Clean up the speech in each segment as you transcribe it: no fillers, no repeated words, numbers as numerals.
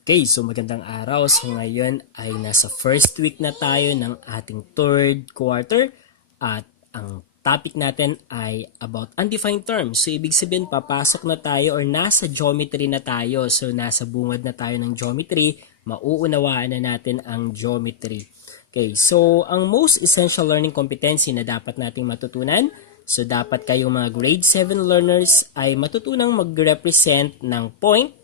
Okay, so magandang araw. So ngayon ay nasa first week na tayo ng ating third quarter at ang topic natin ay about undefined terms. So ibig sabihin papasok na tayo or nasa geometry na tayo. So nasa bungad na tayo ng geometry, mauunawaan na natin ang geometry. Okay, so ang most essential learning competency na dapat nating matutunan, so dapat kayong mga grade 7 learners ay matutunang mag-represent ng point,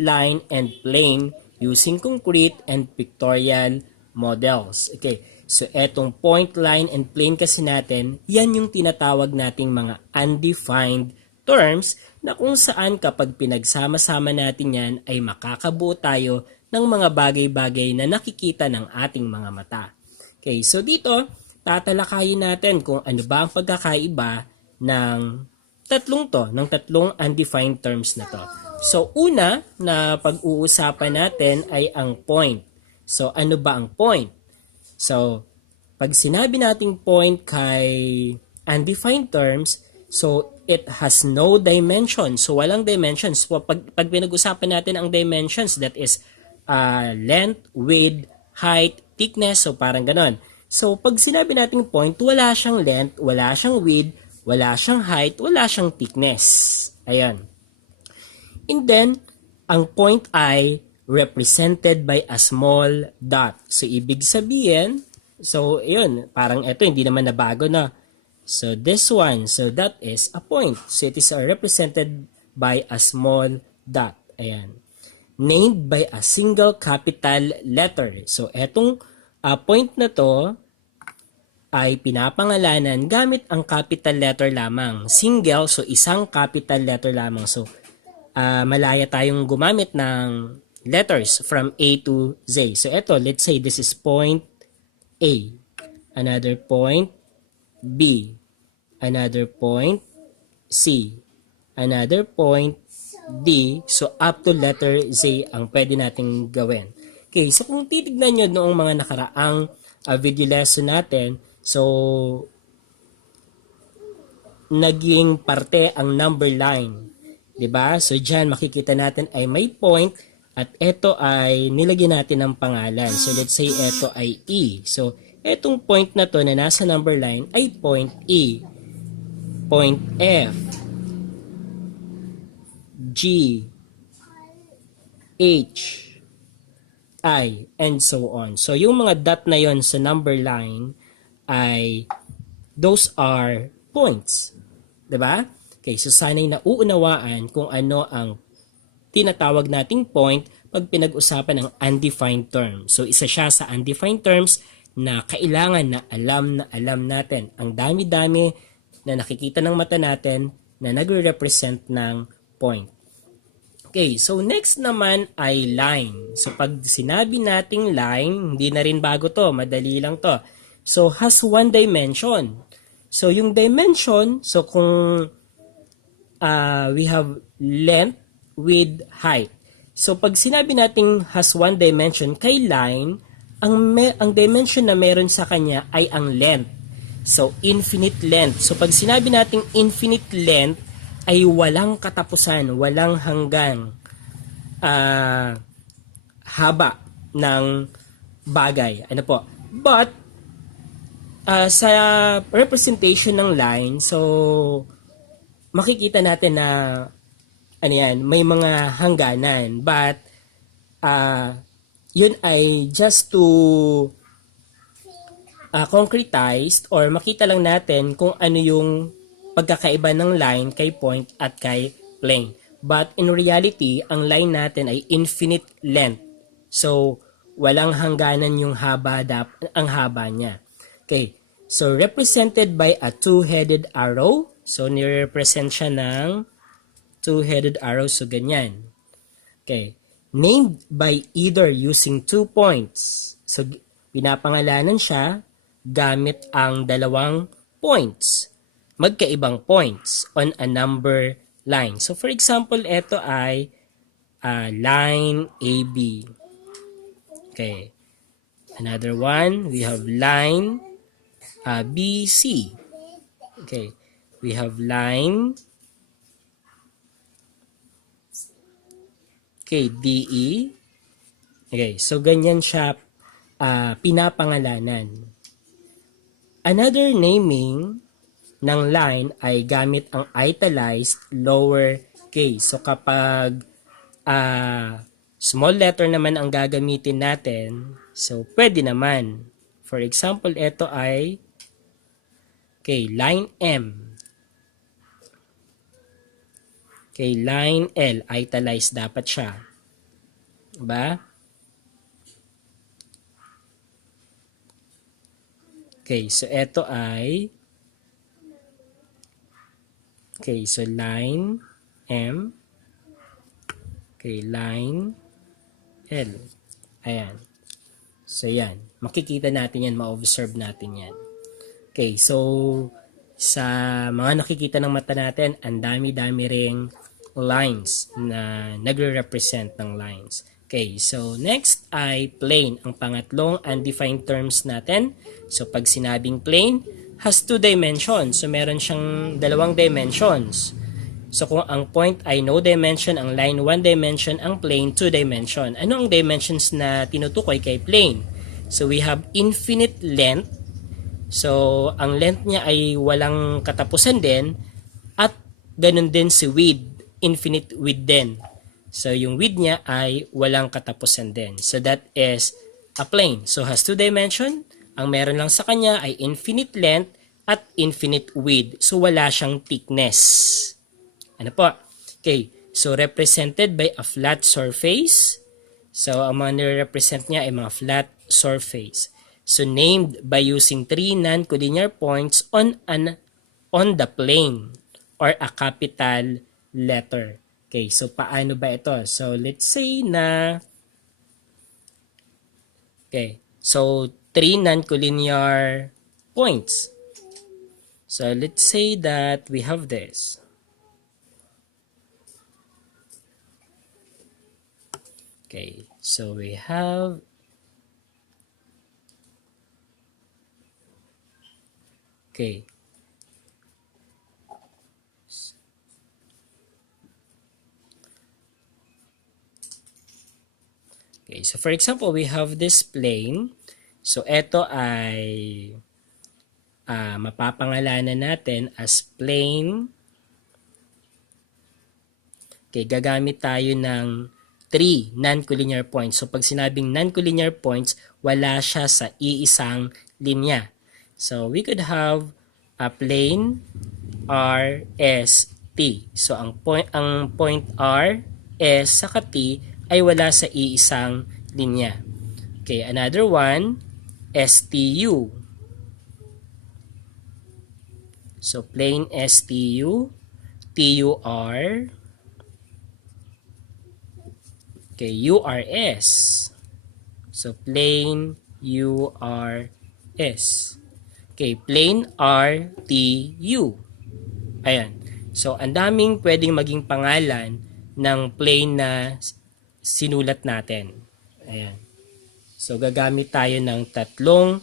line, and plane using concrete and pictorial models. Okay, so etong point, line, and plane kasi natin, yan yung tinatawag nating mga undefined terms na kung saan kapag pinagsama-sama natin yan ay makakabuo tayo ng mga bagay-bagay na nakikita ng ating mga mata. Okay, so dito, tatalakayin natin kung ano ba ang pagkakaiba ng tatlong undefined terms na to. So, una na pag-uusapan natin ay ang point. So, ano ba ang point? So, pag sinabi nating point kay undefined terms, so it has no dimension. So, walang dimensions. So, pag pinag-usapan natin ang dimensions, that is length, width, height, thickness, so parang ganon. So, pag sinabi nating point, wala siyang length, wala siyang width, wala siyang height, wala siyang thickness. Ayan. And then, ang point ay represented by a small dot. So, ibig sabihin, so, yun, parang ito, hindi naman nabago na. So, this one, so that is a point. So, it is represented by a small dot. Ayan. Named by a single capital letter. So, etong point na to ay pinapangalanan gamit ang capital letter lamang. Single, so isang capital letter lamang. So, malaya tayong gumamit ng letters from A to Z. So, ito, let's say this is point A. Another point B. Another point C. Another point D. So, up to letter Z ang pwede nating gawin. Okay, so kung titignan nyo noong mga nakaraang video lesson natin, so, naging parte ang number line. Diba? So, dyan makikita natin ay may point at ito ay nilagyan natin ng pangalan. So, let's say ito ay E. So, etong point na to na nasa number line ay point E. Point F. G. H. I. And so on. So, yung mga dot na yon sa number line ay those are points. Diba? Okay, so sana'y nauunawaan kung ano ang tinatawag nating point pag pinag-usapan ng undefined term. So, isa siya sa undefined terms na kailangan na alam natin. Ang dami-dami na nakikita ng mata natin na nagre-represent ng point. Okay, so next naman ay line. So, pag sinabi nating line, hindi na rin bago to, madali lang to. So, has one dimension. So, yung dimension, so kung we have length, width, height. So, pag sinabi nating has one dimension, kay line, ang dimension na meron sa kanya ay ang length. So, infinite length. So, pag sinabi nating infinite length, ay walang katapusan, walang hanggang haba ng bagay. Ano po? But, sa representation ng line, so, makikita natin na ano yan, may mga hangganan. But, yun ay just to concretize or makita lang natin kung ano yung pagkakaiba ng line kay point at kay plane. But in reality, ang line natin ay infinite length. So, walang hangganan yung ang haba niya. Okay. So, represented by a two-headed arrow. So, nire-represent siya ng two-headed arrow. So, ganyan. Okay. Named by either using 2 points. So, pinapangalanan siya gamit ang dalawang points. Magkaibang points on a number line. So, for example, ito ay line AB. Okay. Another one, we have line BC. Okay. We have line DE. Okay, so ganyan siya pinapangalanan. Another naming ng line ay gamit ang italicized lower case. So kapag small letter naman ang gagamitin natin, so pwede naman. For example, ito ay line M. Line L, italicized dapat siya. Diba? So ito ay so line M, line L. Ayan. So yan, makikita natin yan, ma-observe natin yan. So sa mga nakikita ng mata natin, ang dami-dami ring lines na nagre-represent ng lines. So next ay plane, ang pangatlong undefined terms natin. So pag sinabing plane, has 2 dimensions. So meron siyang dalawang dimensions. So kung ang point ay no dimension, ang line 1 dimension, ang plane 2 dimension. Ano ang dimensions na tinutukoy kay plane? So we have infinite length. So ang length niya ay walang katapusan din, at ganun din si width, infinite width din. So yung width niya ay walang katapusan din. So that is a plane. So has 2 dimension. Ang meron lang sa kanya ay infinite length at infinite width. So wala siyang thickness. Ano po? So represented by a flat surface. So ang mga nire-represent niya ay mga flat surface. So named by using 3 non-collinear points on the plane or a capital letter. So paano ba ito? So let's say na so 3 non-collinear points. So let's say that we have this. So we have so for example, we have this plane. So ito ay mapapangalanan natin as plane. Gagamit tayo ng 3 non-collinear points. So pag sinabing non-collinear points, wala siya sa iisang linya. So we could have a plane R, S, T. So ang point R, S, saka T ay wala sa iisang linya. Another one, STU. So plane STU, TUR, URS. So plane URS. Plane RTU. Ayan. So ang daming pwedeng maging pangalan ng plane na sinulat natin. Ayan. So gagamit tayo ng tatlong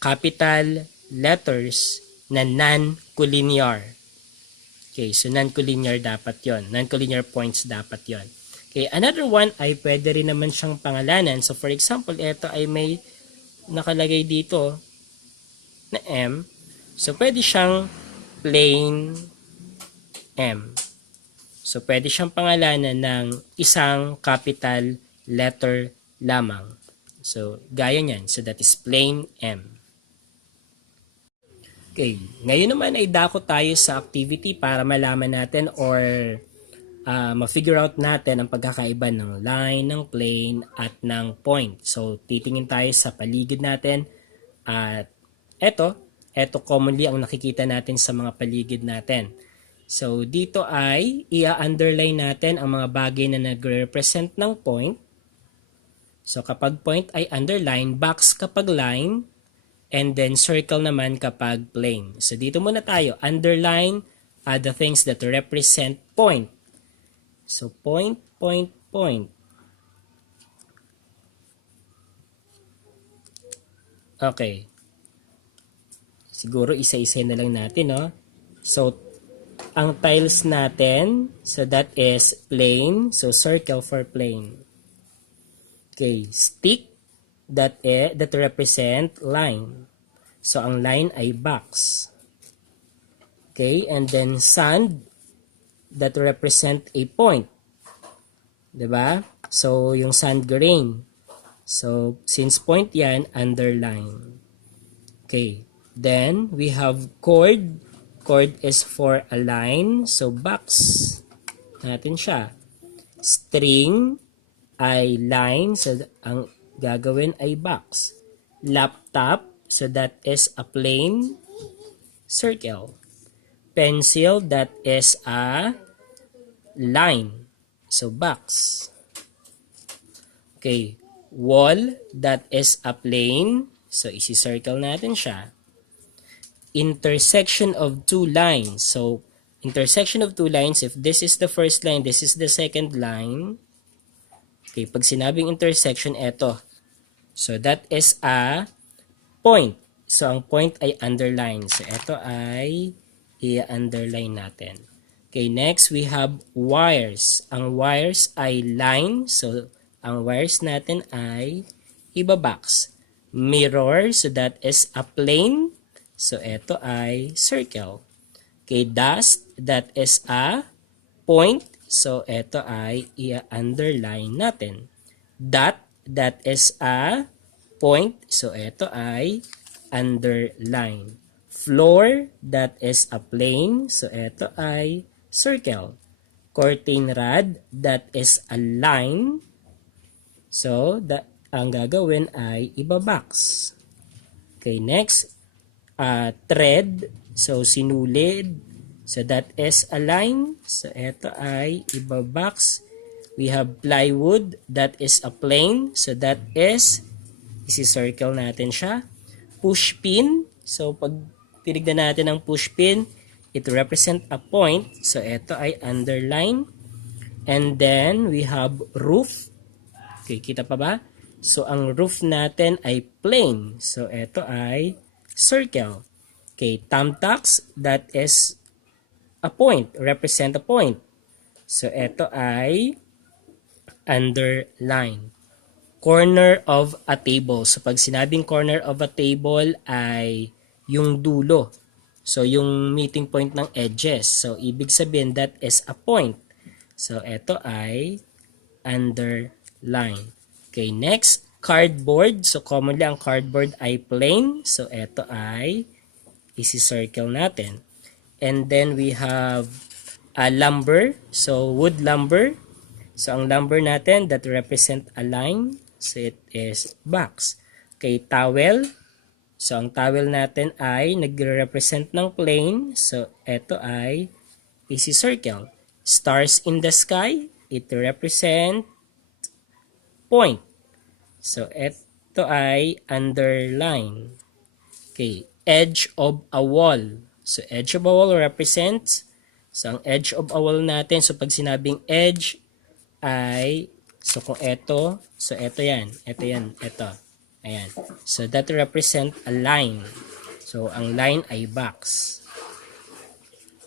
capital letters na non-collinear. So non-collinear dapat yon. Non-collinear points dapat yon. Another one ay pwede rin naman siyang pangalanan. So for example, ito ay may nakalagay dito na M. So pwede siyang plane M. So pwede siyang pangalanan ng isang capital letter lamang. So gaya niyan. So that is plane M. Ngayon naman ay dako tayo sa activity para malaman natin or ma-figure out natin ang pagkakaiba ng line, ng plane, at ng point. So titingin tayo sa paligid natin at eto commonly ang nakikita natin sa mga paligid natin. So dito ay i-underline natin ang mga bagay na nagre-represent ng point. So kapag point ay underline, box kapag line, and then circle naman kapag plane. So dito muna tayo, underline the things that represent point. So point, point, point. Siguro isa-isa na lang natin, no? So ang tiles natin, so that is plane. So circle for plane. Okay, stick that represent line. So ang line ay box. Okay, and then sand that represent a point. 'Di ba? So yung sand grain. So since point 'yan, underline. Okay. Then we have chord. Chord is for a line. So box natin siya. String ay line. So ang gagawin ay box. Laptop. So that is a plain circle. Pencil, that is a line. So box. Okay. Wall, that is a plane. So isi-circle natin siya. Intersection of two lines. So intersection of two lines, if this is the first line, this is the second line. Okay, pag sinabing intersection, eto. So that is a point. So ang point ay underline. So eto ay i-underline natin. Okay, next we have wires. Ang wires ay line. So ang wires natin ay ibabox. Mirror, so that is a plane. So eto ay circle. Okay, dust, that is a point. So eto ay i-underline natin. Dot, that is a point. So eto ay underline. Floor, that is a plane. So eto ay circle. Curtain rod, that is a line. So ang gagawin ay ibabox. Okay, next, thread. So sinulid. So that is a line. So eto ay ibabox. We have plywood, that is a plane. So that is, isi-circle natin siya. Push pin. So pag tinignan natin ang push pin, it represent a point. So eto ay underline. And then we have roof. Okay, kita pa ba? So ang roof natin ay plane. So eto ay circle. Okay, thumbtacks, that is a point, represent a point. So eto ay underline. Corner of a table. So pag sinabing corner of a table ay yung dulo. So yung meeting point ng edges. So ibig sabihin that is a point. So eto ay underline. Okay, next, cardboard. So commonly ang cardboard ay plain. So eto ay isi-circle natin. And then we have a lumber. So wood lumber. So ang lumber natin that represent a line. So it is box. Okay, towel. So ang towel natin ay nagre-represent ng plane. So eto ay isi-circle. Stars in the sky. It represent point. So eto ay underline. Okay, edge of a wall. So edge of a wall represents, so ang edge of a wall natin, so pag sinabing edge ay, so kung eto, so eto yan, eto. Ayan. So that represent a line. So ang line ay box.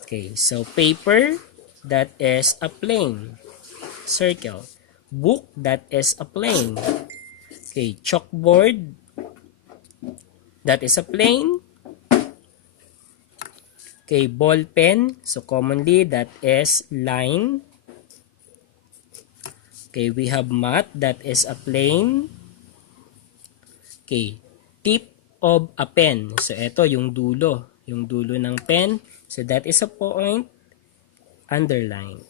Okay, so paper, that is a plane. Circle. Book, that is a plane. Okay, chalkboard, that is a plane. Okay, ball pen, so commonly that is line. Okay, we have mat, that is a plane. Okay, tip of a pen. So ito yung dulo ng pen. So that is a point, underline.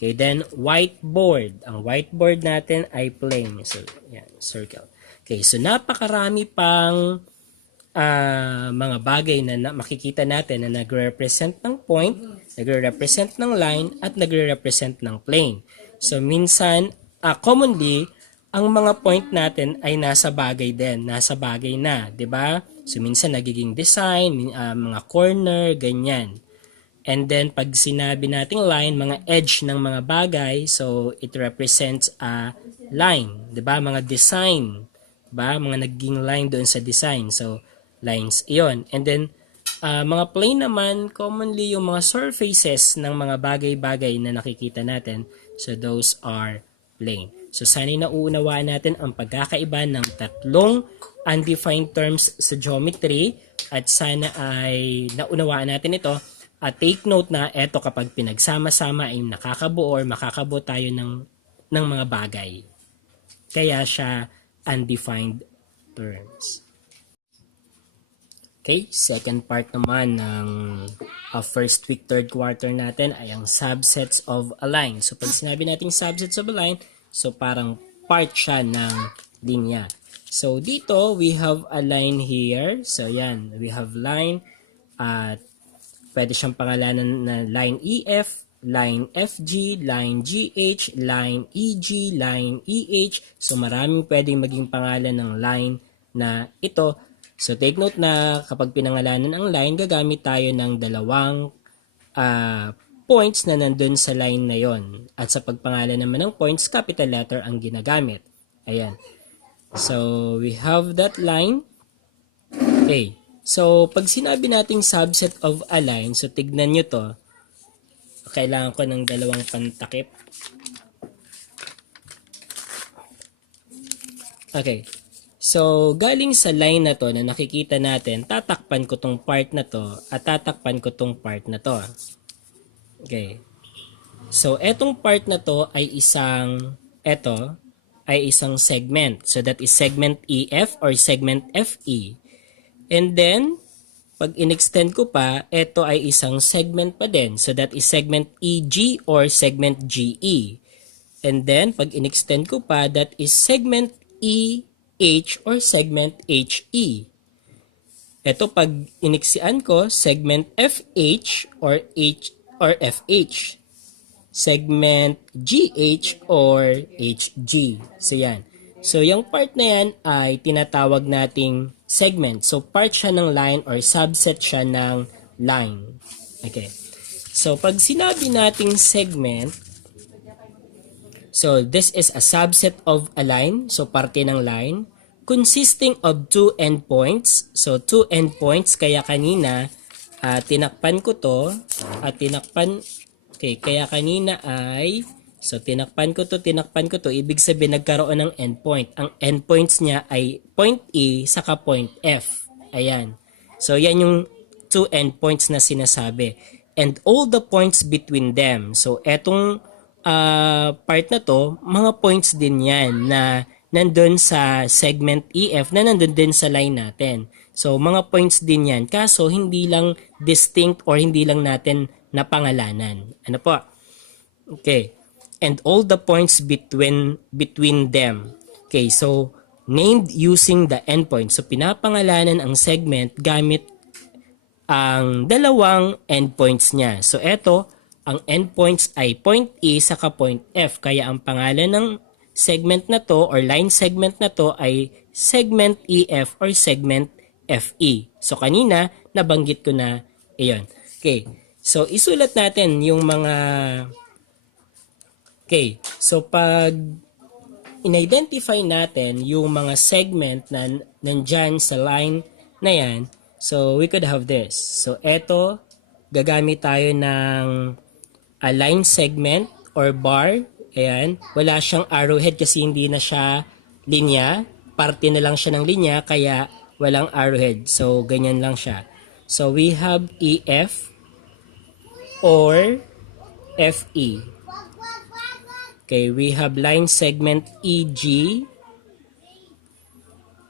Okay, then whiteboard. Ang whiteboard natin ay plain. So yan, circle. Okay, so napakarami pang mga bagay na makikita natin na nagre-represent ng point, nagre-represent ng line, at nagre-represent ng plane. So minsan, commonly, ang mga point natin ay nasa bagay din, nasa bagay na, 'di ba? So minsan nagiging design, mga corner, ganyan. And then pag sinabi nating line, mga edge ng mga bagay, so it represents a line, 'di ba? Mga design, 'di ba? Mga naging line doon sa design. So lines, iyon. And then mga plane naman, commonly yung mga surfaces ng mga bagay-bagay na nakikita natin. So those are plane. So sana'y nauunawaan natin ang pagkakaiba ng tatlong undefined terms sa geometry at sana ay naunawaan natin ito. At take note na eto kapag pinagsama-sama ay nakakabuo or makakabuo tayo ng mga bagay. Kaya siya undefined terms. Okay, second part naman ng first week, third quarter natin ay ang subsets of a line. So pag sinabi natin subsets of a line, so parang part siya ng linya. So dito, we have a line here. So yan, we have line at pwede siyang pangalanan na line EF, line FG, line GH, line EG, line EH. So maraming pwedeng maging pangalan ng line na ito. So take note na kapag pinangalanan ang line, gagamit tayo ng dalawang points na nandun sa line na yon. At sa pagpangalan naman ng points, capital letter ang ginagamit. Ayan. So we have that line. Okay. So pag sinabi nating subset of a line, so tignan nyo to. Kailangan ko ng dalawang pantakip. Okay. So, galing sa line na to na nakikita natin, tatakpan ko tong part na to at tatakpan ko tong part na to. Okay. So, etong part na to ay isang segment. So, that is segment EF or segment FE. And then, pag in-extend ko pa, ito ay isang segment pa din. So, that is segment EG or segment GE. And then, pag in-extend ko pa, that is segment EH or segment HE. Ito pag iniksian ko, segment FH or FH. Segment GH or HG. So yan. So yung part na yan ay tinatawag nating segment. So part siya ng line or subset siya ng line. Okay. So pag sinabi nating segment, so this is a subset of a line, so parte ng line, consisting of two endpoints. So two endpoints, kaya kanina tinakpan ko to, at kaya kanina ay, so tinakpan ko to, ibig sabihin nagkaroon ng endpoint. Ang endpoints niya ay point E saka point F. Ayan. So yan yung two endpoints na sinasabi. And all the points between them. So etong part na to, mga points din yan na nandun sa segment EF na nandun din sa line natin. So, mga points din yan. Kaso, hindi lang distinct or hindi lang natin napangalanan. Ano po? Okay. And all the points between them. Okay, so, named using the endpoint. So, pinapangalanan ang segment gamit ang dalawang endpoints niya. So, eto, ang endpoints ay point E saka point F. Kaya ang pangalan ng segment na to or line segment na to ay segment EF or segment FE. So kanina, nabanggit ko na iyon. Okay. So isulat natin yung mga... Okay. So pag in-identify natin yung mga segment na nandyan sa line na yan, so we could have this. So eto, gagamit tayo ng a line segment or bar. Ayan. Wala siyang arrowhead kasi hindi na siya linya. Parte na lang siya ng linya kaya walang arrowhead. So, ganyan lang siya. So, we have EF or FE. Okay. We have line segment EG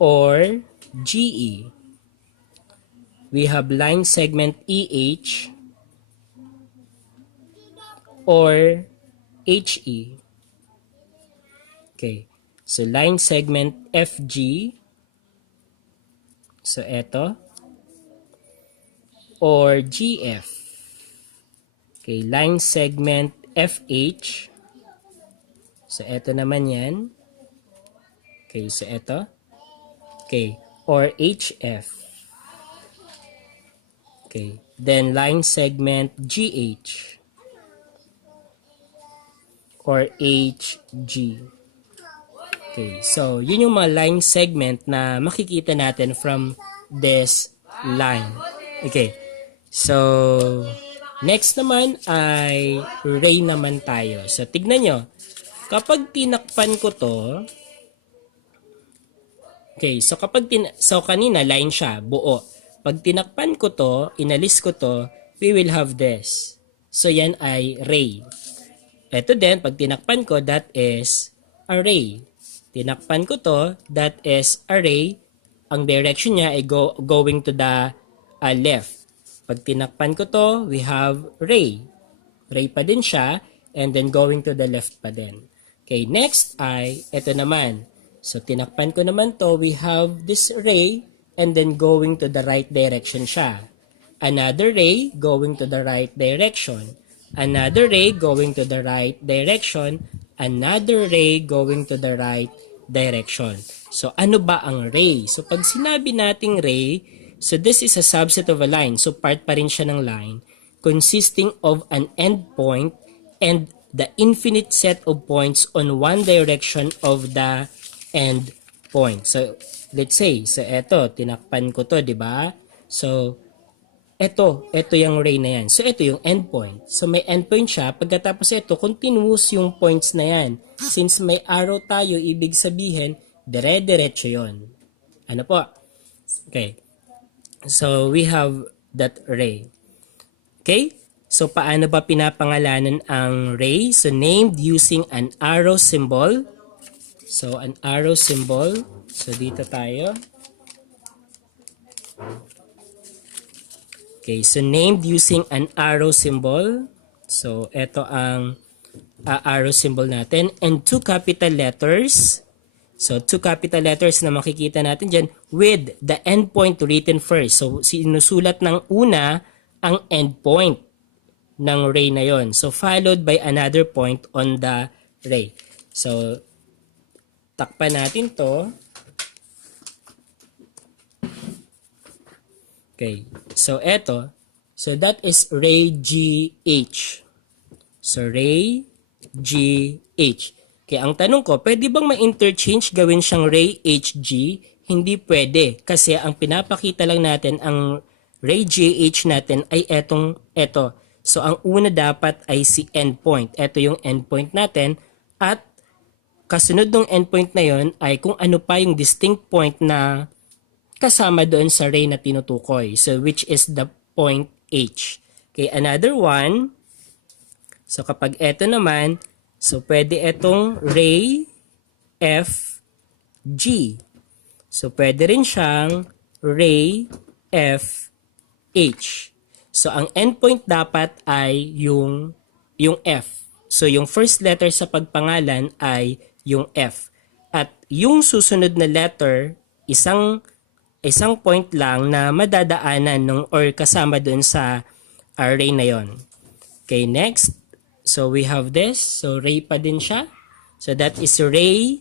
or GE. We have line segment EH or HE. Okay. So, line segment FG. So, eto. Or GF. Okay. Line segment FH. So, eto naman yan. Okay. So, eto. Okay. Or HF. Okay. Then, line segment GH. Or HG. Okay, so yun yung mga line segment na makikita natin from this line. Okay, so next naman ay ray naman tayo. So tignan nyo, kapag tinakpan ko to, okay, so kanina line siya, buo. Pag tinakpan ko to, inalis ko to, we will have this. So yan ay ray. Ito din, pag tinakpan ko, that is array. Tinakpan ko to, that is array. Ang direction niya ay going to the left. Pag tinakpan ko to, we have ray. Ray pa din siya, and then going to the left pa din. Okay, next ay, ito naman. So, tinakpan ko naman to, we have this ray, and then going to the right direction siya. Another ray going to the right direction. Another ray going to the right direction. Another ray going to the right direction. So, ano ba ang ray? So, pag sinabi nating ray, so this is a subset of a line. So, part pa rin siya ng line consisting of an endpoint and the infinite set of points on one direction of the endpoint. So, let's say, so eto, tinakpan ko to, di ba? So, ito yung ray na yan. So, ito yung endpoint. So, may endpoint siya. Pagkatapos ito, continuous yung points na yan. Since may arrow tayo, ibig sabihin, dire-diretso yun. Ano po? Okay. So, we have that ray. Okay? So, paano ba pinapangalanan ang ray? So, named using an arrow symbol. So, an arrow symbol. So, dito tayo. Okay, so named using an arrow symbol. So, ito ang arrow symbol natin. And 2 capital letters. So, 2 capital letters na makikita natin dyan with the endpoint written first. So, sinusulat ng una ang endpoint ng ray na yon. So, followed by another point on the ray. So, takpan natin to. Okay. So, eto. So, that is ray GH. So, ray GH. Okay, ang tanong ko, pwede bang ma-interchange gawin siyang ray HG? Hindi pwede. Kasi ang pinapakita lang natin, ang ray GH natin ay eto. So, ang una dapat ay si endpoint. Ito yung endpoint natin. At kasunod ng endpoint na yon ay kung ano pa yung distinct point na kasama doon sa ray na tinutukoy. So, which is the point H. Okay, another one. So, kapag eto naman, so pwede etong ray FG. So, pwede rin siyang ray FH. So, ang endpoint dapat ay yung F. So, yung first letter sa pagpangalan ay yung F. At yung susunod na letter, isang point lang na madadaanan or kasama dun sa array na yon. Okay, next. So, we have this. So, ray pa din siya. So, that is ray.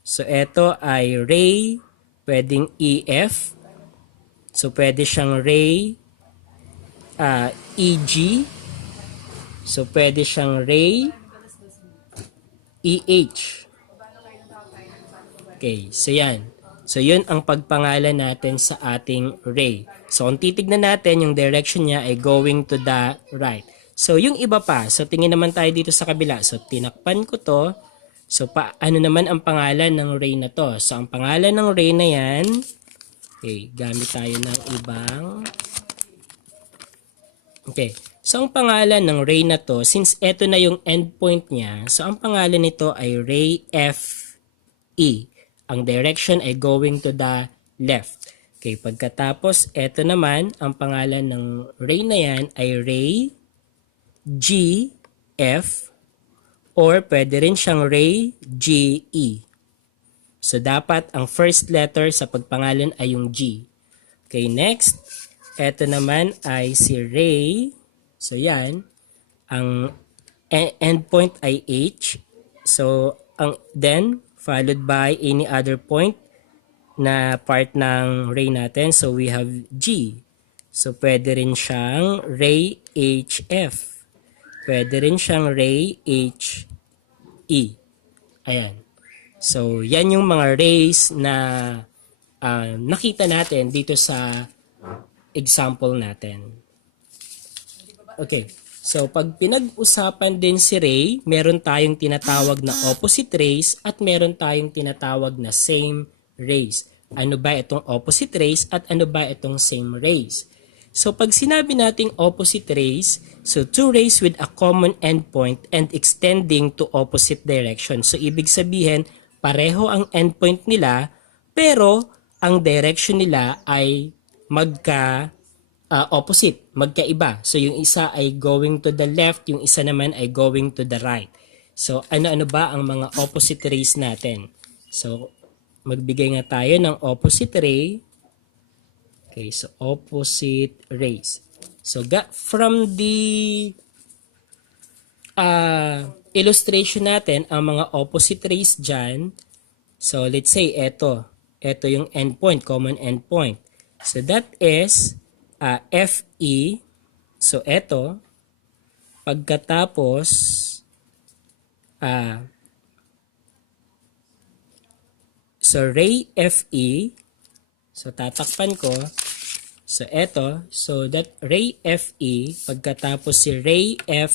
So, ito ay ray. Pwedeng EF. So, pwede siyang ray EG. So, pwede siyang ray EH. Okay, so yan. So, yun ang pagpangalan natin sa ating ray. So, kung titignan natin, yung direction niya ay going to the right. So, yung iba pa. So, tingin naman tayo dito sa kabila. So, tinakpan ko to. So, ano naman ang pangalan ng ray na to? So, ang pangalan ng ray na yan, okay, gamit tayo ng ibang. Okay. So, ang pangalan ng ray na to, since eto na yung endpoint niya, so, ang pangalan nito ay ray FE. Ang direction ay going to the left. Okay, pagkatapos, eto naman, ang pangalan ng ray na yan ay ray GF or pwede rin siyang ray GE. So, dapat ang first letter sa pagpangalan ay yung G. Okay, next. Eto naman ay si ray. So, yan. Ang endpoint ay H. So, then, followed by any other point na part ng ray natin. So, we have G. So, pwede rin siyang ray HF. Pwede rin siyang ray HE. Ayan. So, yan yung mga rays na nakita natin dito sa example natin. Okay. So, pag pinag-usapan din si Ray, meron tayong tinatawag na opposite rays at meron tayong tinatawag na same rays. Ano ba itong opposite rays at ano ba itong same rays? So, pag sinabi nating opposite rays, so two rays with a common endpoint and extending to opposite direction. So, ibig sabihin, pareho ang endpoint nila, pero ang direction nila ay opposite, magkaiba. So yung isa ay going to the left, yung isa naman ay going to the right. So ano-ano ba ang mga opposite rays natin? So magbigay nga tayo ng opposite ray. Okay, so opposite rays. So from the illustration natin, ang mga opposite rays dyan, so let's say ito yung endpoint, common endpoint. So that is FE. So ito, pagkatapos so ray FE, so tatakpan ko. So ito, so that ray FE, pagkatapos si ray FG,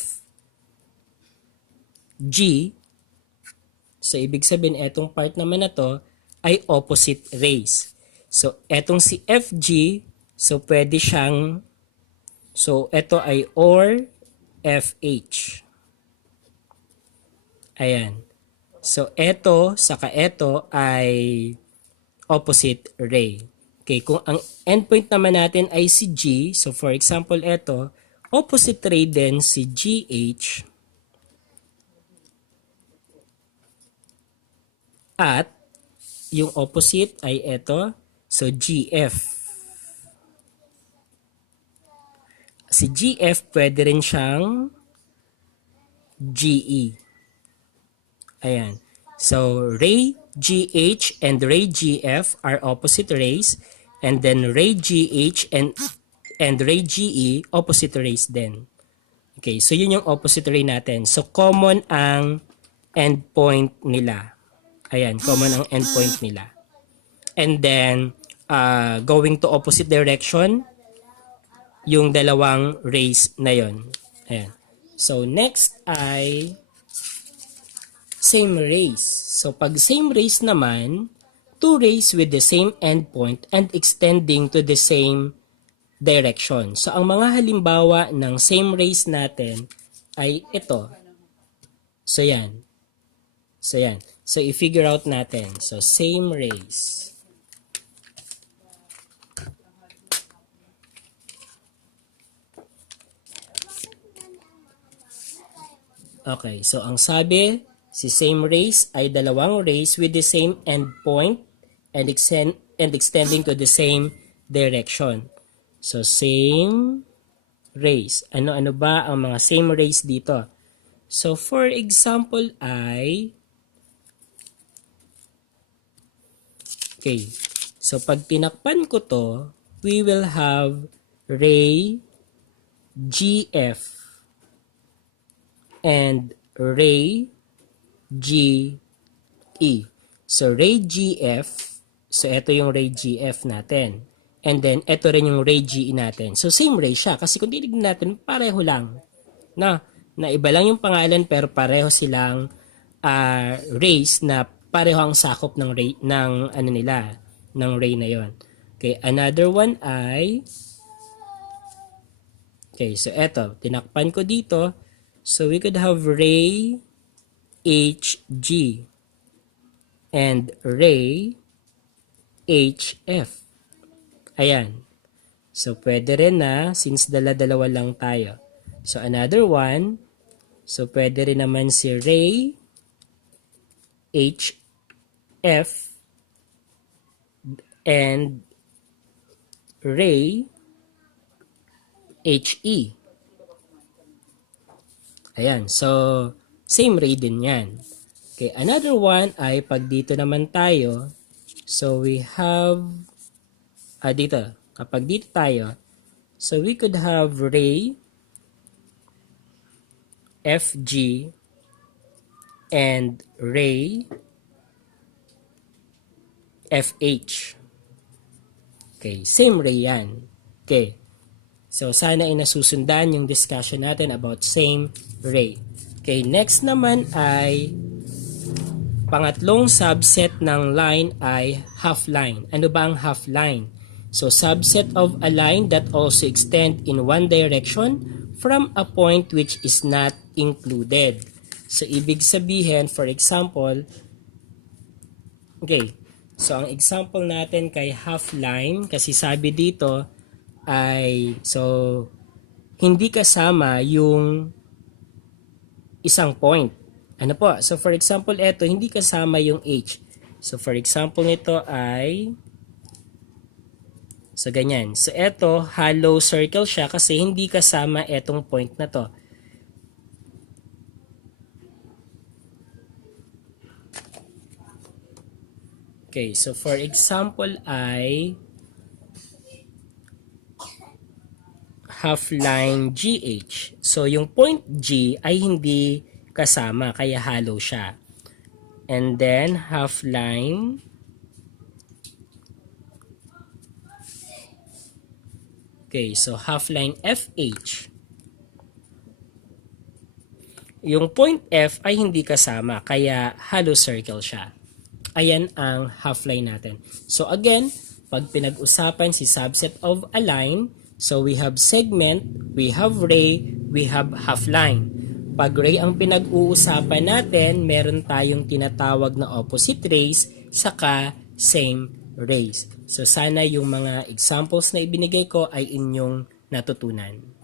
so ibig sabihin etong part naman na to ay opposite rays. So etong si FG, so pwede siyang, so ito ay or FH. Ayan. So ito saka ito ay opposite ray. Okay, kung ang endpoint naman natin ay si G, so for example ito, opposite ray din si GH at yung opposite ay ito, so GF. Si GF pwede rin siyang GE. Ayan. So ray GH and ray GF are opposite rays, and then ray GH and ray GE opposite rays din. Okay, so yun yung opposite ray natin. So common ang endpoint nila. Ayan, common ang endpoint nila. And then going to opposite direction, yung dalawang rays na yon. Ayan. So next ay same rays. So pag same rays naman, two rays with the same endpoint and extending to the same direction. So ang mga halimbawa ng same rays natin ay ito. So yan. So yan. So i-figure out natin. So same rays. Okay, so ang sabi, si same rays ay dalawang rays with the same endpoint and extending to the same direction. So same rays. Ano-ano ba ang mga same rays dito? So for example ay, okay, so pag tinakpan ko to, we will have ray GF and ray GE. So ray GF, so ito yung ray GF natin. And then ito rin yung ray GE natin. So same ray siya kasi kung titignan natin pareho lang. Na iba lang yung pangalan pero pareho silang rays na pareho ang sakop ng ray ng ano nila, ng ray na yon. Okay, another one ay, okay, so eto, tinakpan ko dito. So we could have ray HG and ray HF. Ayan. So pwede rin na since dala-dalawa lang tayo. So another one, so pwede rin naman si ray HF and ray HE. Ayan, so same ray din yan. Okay, another one ay pag dito naman tayo, so we have, dito, kapag dito tayo, so we could have ray FG and ray FH. Okay, same ray yan. Okay, So, sana ay nasusundan yung discussion natin about same rate. Okay, next naman ay pangatlong subset ng line ay half line. Ano ba ang half line? So, subset of a line that also extend in one direction from a point which is not included. So, ibig sabihin, for example, okay, so ang example natin kay half line, kasi sabi dito ay, so, hindi kasama yung isang point. Ano po? So, for example, ito, hindi kasama yung H. So, for example nito ay, so, ganyan. So, ito, hollow circle siya kasi hindi kasama etong point na to. Okay, so for example ay half line GH. So, yung point G ay hindi kasama, kaya hollow siya. And then, half line okay, so half line FH. Yung point F ay hindi kasama, kaya hollow circle siya. Ayan ang half line natin. So again, pag pinag-usapan si subset of a line, so we have segment, we have ray, we have half line. Pag ray ang pinag-uusapan natin, meron tayong tinatawag na opposite rays, saka same rays. So sana yung mga examples na ibinigay ko ay inyong natutunan.